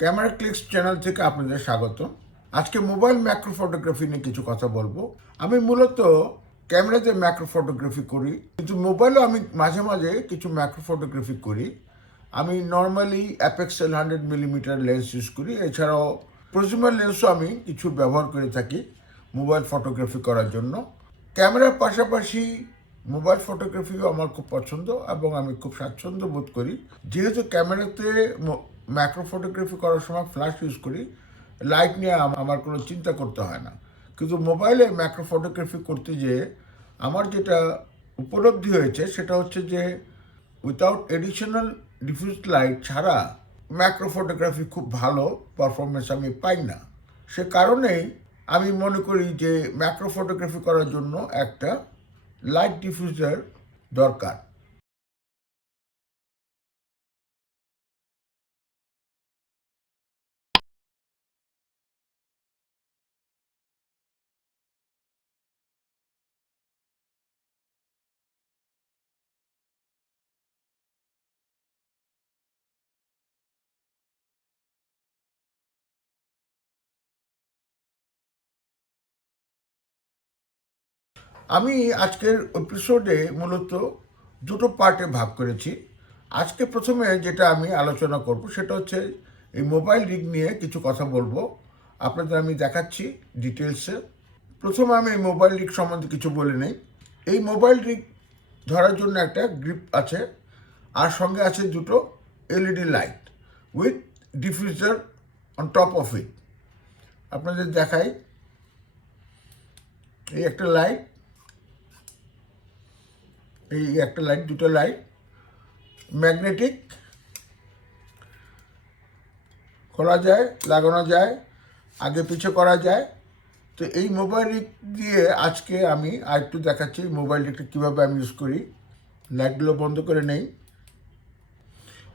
Camera clicks channel থেকে আপনাদের স্বাগত। আজকে মোবাইল ম্যাক্রো ফটোগ্রাফি নিয়ে কিছু কথা বলবো। আমি মূলত ক্যামেরাতে ম্যাক্রো ফটোগ্রাফি করি, কিন্তু মোবাইলেও আমি মাঝে মাঝে কিছু ম্যাক্রো ফটোগ্রাফি করি। আমি normally Apexel 100mm lens use করি। এছাড়াও প্রজুমার লেন্সও আমি কিছু ব্যবহার করে থাকি মোবাইল ফটোগ্রাফি করার জন্য। ক্যামেরার পাশাপাশি মোবাইল ফটোগ্রাফিও আমার খুব পছন্দ এবং আমি খুব স্বাচ্ছন্দ্য বোধ করি, যেহেতু ক্যামেরাতে ম্যাক্রো ফটোগ্রাফি করার সময় ফ্ল্যাশ ইউজ করি, লাইট নিয়ে আমার কোনো চিন্তা করতে হয় না। কিন্তু মোবাইলে ম্যাক্রো ফটোগ্রাফি করতে যেয়ে আমার যেটা উপলব্ধি হয়েছে সেটা হচ্ছে যে উইথাউট এডিশনাল ডিফিউজ লাইট ছাড়া ম্যাক্রো ফটোগ্রাফি খুব ভালো পারফরমেন্স আমি পাই না। সে কারণেই আমি মনে করি যে ম্যাক্রো ফটোগ্রাফি করার জন্য একটা লাইট ডিফিউজার দরকার। আমি আজকের এপিসোডে মূলত দুটো পার্টে ভাগ করেছি। আজকে প্রথমে যেটা আমি আলোচনা করব সেটা হচ্ছে এই মোবাইল রিগ নিয়ে কিছু কথা বলবো, আপনাদের আমি দেখাচ্ছি ডিটেলসে। প্রথমে আমি এই মোবাইল রিগ সম্বন্ধে কিছু বলে নেই। এই মোবাইল রিগ ধরার জন্য একটা গ্রিপ আছে, আর সঙ্গে আছে দুটো LED light with diffuser on top of it. আপনাদের দেখাই, এই একটা লাইট, এই একটা লাইট, দুটো লাইট ম্যাগনেটিক, খোলা যায়, লাগানো যায়, আগে পিছে করা যায়। তো এই মোবাইল রিগ দিয়ে আজকে আমি আরেকটু দেখাচ্ছি মোবাইল রিগটা কীভাবে আমি ইউজ করি। লাইটগুলো বন্ধ করে নেই।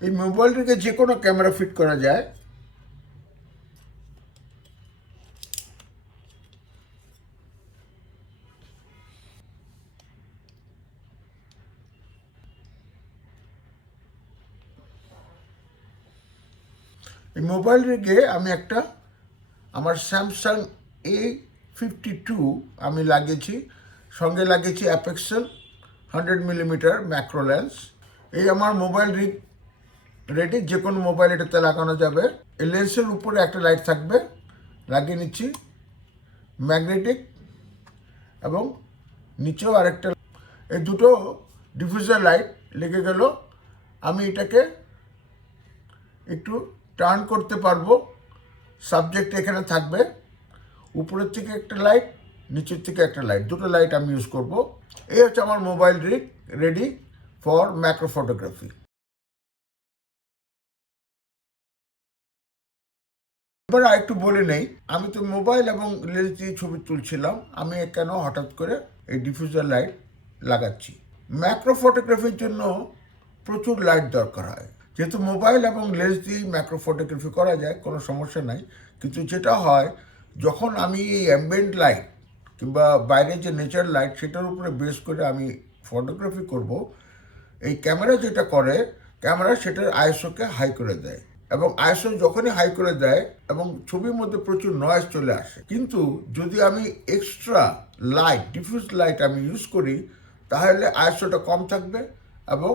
এই মোবাইল রিগে যে কোনো ক্যামেরা ফিট করা যায়। এই মোবাইল রিগে আমি একটা আমার স্যামসাং A52 আমি লাগিয়েছি, সঙ্গে লাগিয়েছি অ্যাপেক্সেল 100mm ম্যাক্রো লেন্স। এই আমার মোবাইল রিগ রেডি, যে কোনো মোবাইল এটাতে লাগানো যাবে। এই লেন্সের উপরে একটা লাইট থাকবে, লাগিয়ে নিচ্ছি ম্যাগনেটিক, এবং নিচেও আরেকটা। এই দুটো ডিফিউজার লাইট লেগে গেল। আমি এটাকে একটু টার্ন করতে পারবো, সাবজেক্ট এখানে থাকবে, উপরের থেকে একটা লাইট, নিচের থেকে একটা লাইট, দুটো লাইট আমি ইউজ করব। এই হচ্ছে আমার mobile rig ready for macro photography. এবার আরেকটু বলে নেই, আমি তো মোবাইল এবং লেন্স দিয়ে ছবি তুলছিলাম, আমি কেন হঠাৎ করে এই ডিফিউজার লাইট লাগাচ্ছি? ম্যাক্রো ফটোগ্রাফির জন্য প্রচুর লাইট দরকার হয়। যেহেতু মোবাইল এবং লেন্স দিয়েই ম্যাক্রো ফটোগ্রাফি করা যায়, কোনো সমস্যা নাই। কিন্তু যেটা হয়, যখন আমি এই অ্যাম্বিয়েন্ট লাইট কিংবা বাইরের যে নেচার লাইট সেটার উপরে বেস করে আমি ফটোগ্রাফি করব, এই ক্যামেরা যেটা করে, ক্যামেরা সেটার আইএসওকে হাই করে দেয়, এবং আইএসও যখনই হাই করে দেয় এবং ছবির মধ্যে প্রচুর নয়েজ চলে আসে। কিন্তু যদি আমি এক্সট্রা লাইট, ডিফিউজ লাইট আমি ইউজ করি, তাহলে আইএসওটা কম থাকবে এবং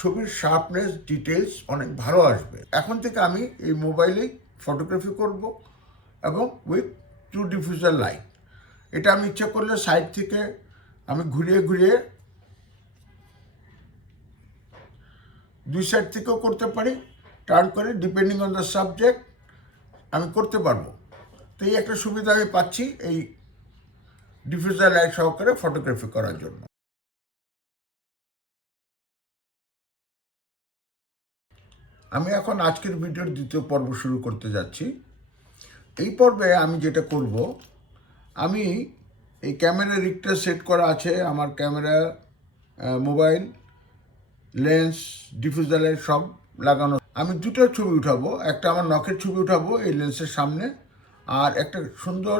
ছবির শার্পনেস, ডিটেলস অনেক ভালো আসবে। এখন থেকে আমি এই মোবাইলেই ফটোগ্রাফি করব এবং উইথ টু ডিফিউজার লাইট। এটা আমি ইচ্ছা করলে সাইড থেকে আমি ঘুরিয়ে ঘুরিয়ে দুই সাইড থেকেও করতে পারি, টার্ন করে, ডিপেন্ডিং অন দ্য সাবজেক্ট আমি করতে পারবো। তো এই একটা সুবিধা আমি পাচ্ছি এই ডিফিউজার লাইট সহকারে ফটোগ্রাফি করার জন্য। আমি এখন আজকের ভিডিওর দ্বিতীয় পর্ব শুরু করতে যাচ্ছি। এই পর্বে আমি যেটা করব, আমি এই ক্যামেরা রিগটা সেট করা আছে, আমার camera, mobile, lens, diffuser light সব লাগানো। আমি দুটো ছবি উঠাবো, একটা আমার নখের ছবি উঠাবো এই লেন্সের সামনে, আর একটা সুন্দর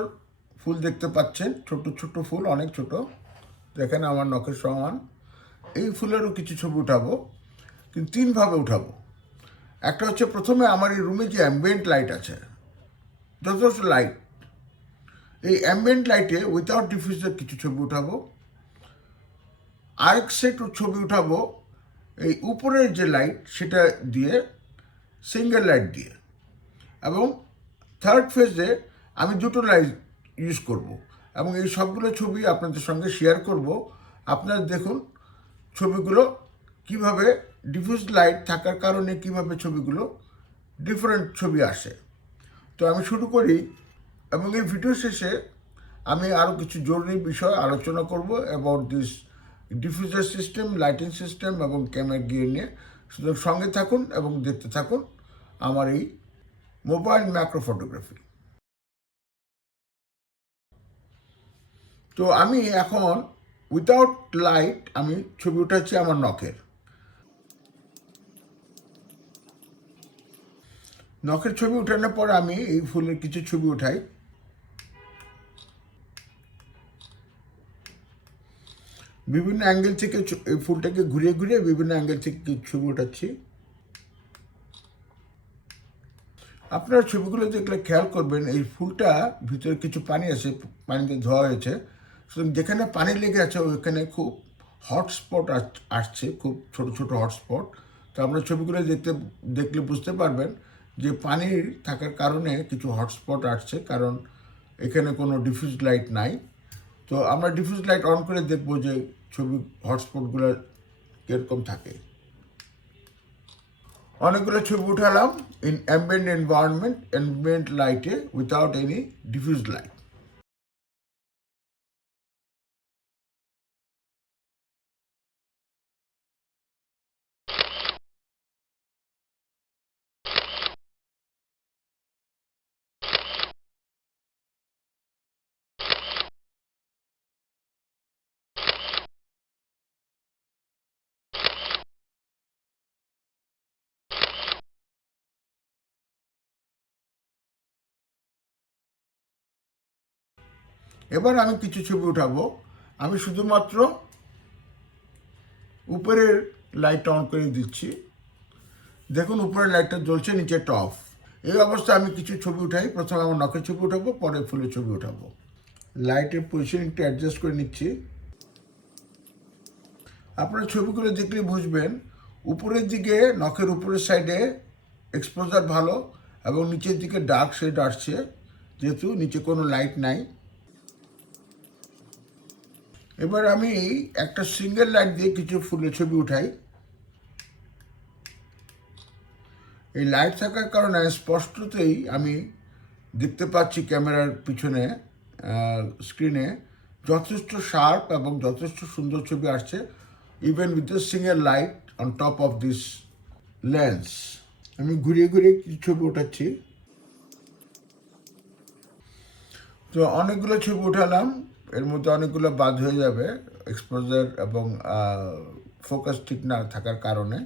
ফুল দেখতে পাচ্ছেন, ছোট ছোট ফুল, অনেক ছোট, দেখেন আমার নখের সমান। এই ফুলেরও কিছু ছবি উঠাবো, কিন্তু তিনভাবে উঠাবো। একটা হচ্ছে প্রথমে আমার এই রুমে যে অ্যাম্বিয়েন্ট লাইট আছে, যথেষ্ট লাইট, এই অ্যাম্বিয়েন্ট লাইটে উইথাউট ডিফিউজার কিছু ছবি উঠাবো। আরেক সেট ছবি উঠাবো এই উপরের যে লাইট সেটা দিয়ে, সিঙ্গেল লাইট দিয়ে। এবং থার্ড ফেজে আমি দুটো লাইট ইউজ করব এবং এই সবগুলো ছবি আপনাদের সঙ্গে শেয়ার করব। আপনারা দেখুন ছবিগুলো কিভাবে ডিফিউজ লাইট থাকার কারণে কিভাবে ছবিগুলো ডিফারেন্ট ছবি আসে। তো আমি শুরু করি এবং এই ভিডিও শেষে আমি আরও কিছু জরুরি বিষয় আলোচনা করব about this diffuser system, lighting system এবং ক্যামেরা গিয়ার নিয়ে। সুতরাং সঙ্গে থাকুন এবং দেখতে থাকুন আমার এই মোবাইল ম্যাক্রো ফটোগ্রাফি। তো আমি এখন উইথাউট লাইট আমি ছবি উঠাচ্ছি আমার নখের ছবি উঠানোর পর আমি এই ফুলের কিছু ছবি উঠাই। বিভিন্ন অ্যাঙ্গেল থেকে এই ফুলটাকে ঘুরিয়ে ঘুরিয়ে বিভিন্ন অ্যাঙ্গেল থেকে ছবি উঠাচ্ছি। আপনারা ছবিগুলো দেখলে খেয়াল করবেন এই ফুলটা ভিতরে কিছু পানি আছে, পানিতে ধোয়া হয়েছে। সুতরাং যেখানে পানি লেগে আছে ওইখানে খুব হটস্পট আসছে, খুব ছোট ছোট হটস্পট। তো আপনার ছবিগুলো দেখলে বুঝতে পারবেন যে পানির থাকার কারণে কিছু হটস্পট আসছে, কারণ এখানে কোনো ডিফিউজ লাইট নাই। তো আমরা ডিফিউজ লাইট অন করে দেখবো যে ছবি হটস্পটগুলো কীরকম থাকে। অনেকগুলো ছবি উঠালাম ইন অ্যাম্বিয়েন্ট এনভায়রনমেন্ট, অ্যাম্বিয়েন্ট লাইটে উইথাউট এনি ডিফিউজ লাইট। এবার আমি কিছু ছবি উঠাবো। আমি শুধুমাত্র উপরের লাইটটা অন করে দিচ্ছি। দেখুন উপরের লাইটটা জ্বলছে, নিচেরটা অফ। এই অবস্থায় আমি কিছু ছবি উঠাই। প্রথমে আমার নখের ছবি উঠাবো, পরে ফুলের ছবি উঠাবো। লাইটের পজিশন একটু অ্যাডজাস্ট করে নিচ্ছি। আপনারা ছবিগুলো দেখলে বুঝবেন উপরের দিকে নখের উপরের সাইডে এক্সপোজার ভালো এবং নিচের দিকে ডার্ক শেড আসছে, যেহেতু নিচে কোনো লাইট নাই। এবার আমি একটা সিঙ্গেল লাইট দিয়ে কিছু ফুলের ছবি উঠাই। এই লাইট থাকার কারণে স্পষ্টতেই আমি দেখতে পাচ্ছি ক্যামেরার পিছনে স্ক্রিনে যথেষ্ট শার্প এবং যথেষ্ট সুন্দর ছবি আসছে, even with the single light on top of this lens. আমি ঘুরিয়ে ঘুরিয়ে কিছু ছবি উঠাচ্ছি। তো অনেকগুলো ছবি উঠালাম, এর মধ্যে অনেকগুলো বাদ হয়ে যাবে এক্সপোজার এবং ফোকাস ঠিক না থাকার কারণে।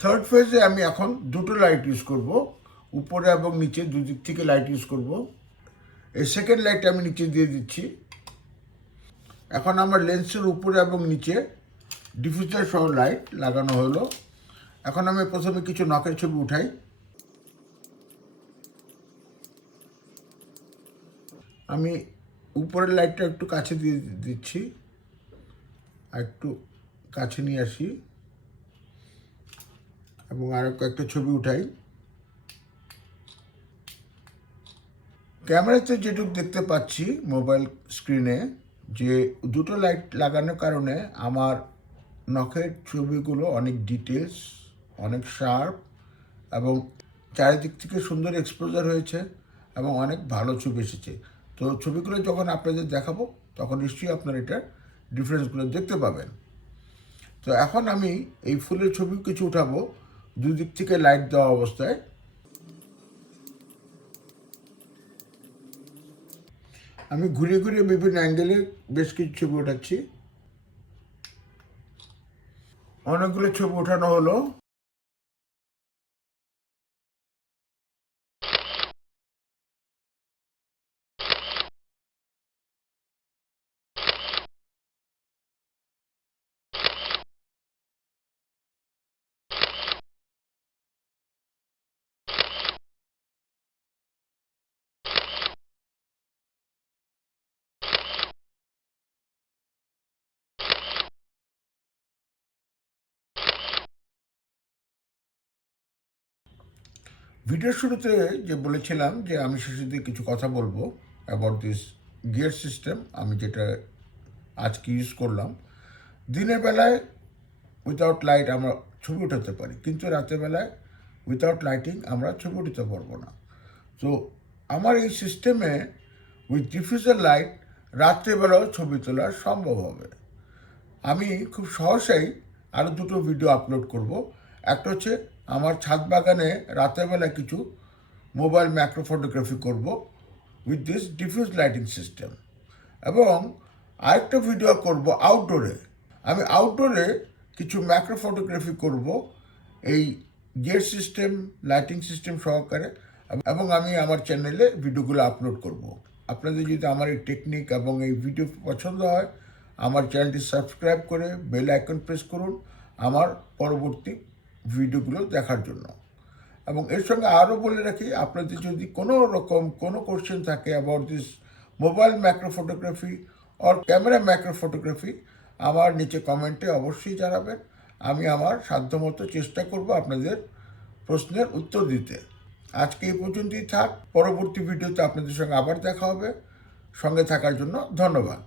থার্ড ফেজে আমি এখন দুটো লাইট ইউজ করব, উপরে এবং নিচে দুদিক থেকে লাইট ইউজ করব। এই সেকেন্ড লাইটটা আমি নিচে দিয়ে দিচ্ছি। এখন আমার লেন্সের উপরে এবং নিচে ডিফিউজার সহ লাইট লাগানো হলো। এখন আমি প্রথমে কিছু নখের ছবি উঠাই। আমি উপরের লাইটটা একটু কাছে দিয়ে দিচ্ছি, আর একটু কাছে নিয়ে আসি এবং আরও কয়েকটা ছবি উঠাই। ক্যামেরাতে যেটুকু দেখতে পাচ্ছি মোবাইল স্ক্রিনে, যে দুটো লাইট লাগানোর কারণে আমার নখের ছবিগুলো অনেক ডিটেলস, অনেক শার্প এবং চারিদিক থেকে সুন্দর এক্সপোজার হয়েছে এবং অনেক ভালো ছবি এসেছে। তো ছবিগুলো যখন আপনাদের দেখাবো তখন নিশ্চয়ই আপনারা এটার ডিফারেন্সগুলো দেখতে পাবেন। তো এখন আমি এই ফুলের ছবি কিছু উঠাবো দুদিক থেকে লাইট দেওয়া অবস্থায়। আমি ঘুরিয়ে ঘুরিয়ে বিভিন্ন অ্যাঙ্গেলে বেশ কিছু ছবি উঠাচ্ছি। অনেকগুলো ছবি ওঠানো হলো। ভিডিওর শুরুতে যে বলেছিলাম যে আমি শেষে কিছু কথা বলবো অ্যাবাউট দিস গিয়ার সিস্টেম, আমি যেটা আজকে ইউজ করলাম। দিনের বেলায় উইথাউট লাইট আমরা ছবি উঠাতে পারি, কিন্তু রাতের বেলায় উইথাউট লাইটিং আমরা ছবি উঠাতে পারবো না। তো আমার এই সিস্টেমে উইথ ডিফিউজার লাইট রাত্রেবেলাও ছবি তোলা সম্ভব হবে। আমি খুব সহজেই আরও দুটো ভিডিও আপলোড করব। একটা হচ্ছে আমার ছাদ বাগানে রাতের বেলা কিছু মোবাইল ম্যাক্রো ফটোগ্রাফি করব with this diffuse lighting system, এবং আরেকটা ভিডিও করব আউটডোরে। আমি আউটডোরে কিছু ম্যাক্রো ফটোগ্রাফি করব এই গিয়ার সিস্টেম লাইটিং সিস্টেম সহকারে, এবং আমি আমার চ্যানেলে ভিডিওগুলো আপলোড করব। আপনাদের যদি আমার এই টেকনিক এবং এই ভিডিও পছন্দ হয়, আমার চ্যানেলটি সাবস্ক্রাইব করে বেল আইকন প্রেস করুন আমার পরবর্তী ভিডিওগুলো দেখার জন্য। এবং এর সঙ্গে আরও বলে রাখি, আপনাদের যদি কোনো রকম কোনো কোশ্চেন থাকে about this mobile macro photography or camera macro photography, আমার নিচে কমেন্টে অবশ্যই জানাবেন। আমি আমার সাধ্যমতো চেষ্টা করব আপনাদের প্রশ্নের উত্তর দিতে। আজকে এই পর্যন্তই থাক, পরবর্তী ভিডিওতে আপনাদের সঙ্গে আবার দেখা হবে। সঙ্গে থাকার জন্য ধন্যবাদ।